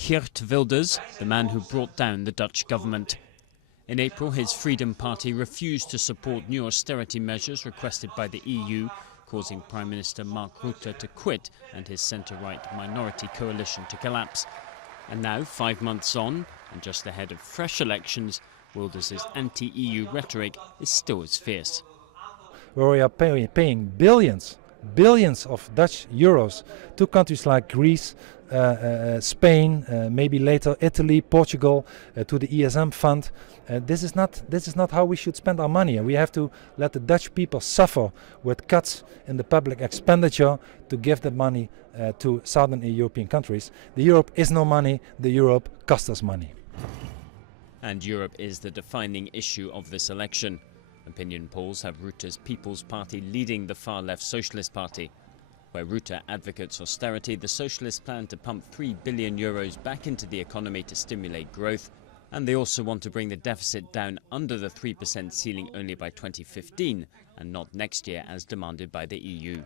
Geert Wilders, the man who brought down the Dutch government. In April, his Freedom Party refused to support new austerity measures requested by the EU, causing Prime Minister Mark Rutte to quit and his centre-right minority coalition to collapse. And now, 5 months on, and just ahead of fresh elections, Wilders' anti-EU rhetoric is still as fierce. Where we are paying billions of Dutch euros to countries like Greece, Spain, maybe later Italy, Portugal, to the ESM fund. This is not how we should spend our money. And we have to let the Dutch people suffer with cuts in the public expenditure to give the money to southern European countries. The Europe is no money, the Europe costs us money. And Europe is the defining issue of this election. Opinion polls have Rutte's People's Party leading the far-left Socialist Party. Where Rutte advocates austerity, the Socialists plan to pump €3 billion back into the economy to stimulate growth. And they also want to bring the deficit down under the 3% ceiling only by 2015 and not next year as demanded by the EU.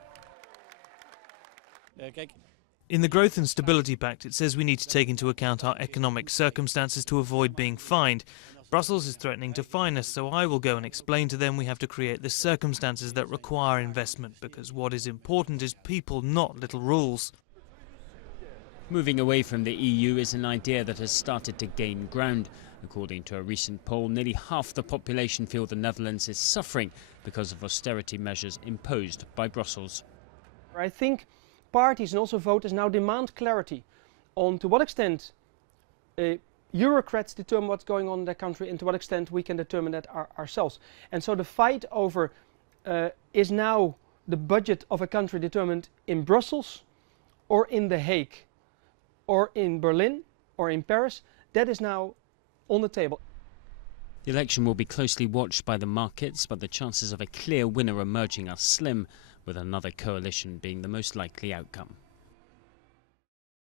In the Growth and Stability Pact, it says we need to take into account our economic circumstances to avoid being fined. Brussels is threatening to fine us, so I will go and explain to them we have to create the circumstances that require investment, because what is important is people, not little rules. Moving away from the EU is an idea that has started to gain ground. According to a recent poll, nearly half the population feel the Netherlands is suffering because of austerity measures imposed by Brussels. I think parties and also voters now demand clarity on to what extent Eurocrats determine what's going on in their country and to what extent we can determine that ourselves. And so the fight over is now the budget of a country determined in Brussels or in The Hague or in Berlin or in Paris, that is now on the table. The election will be closely watched by the markets, but the chances of a clear winner emerging are slim, with another coalition being the most likely outcome.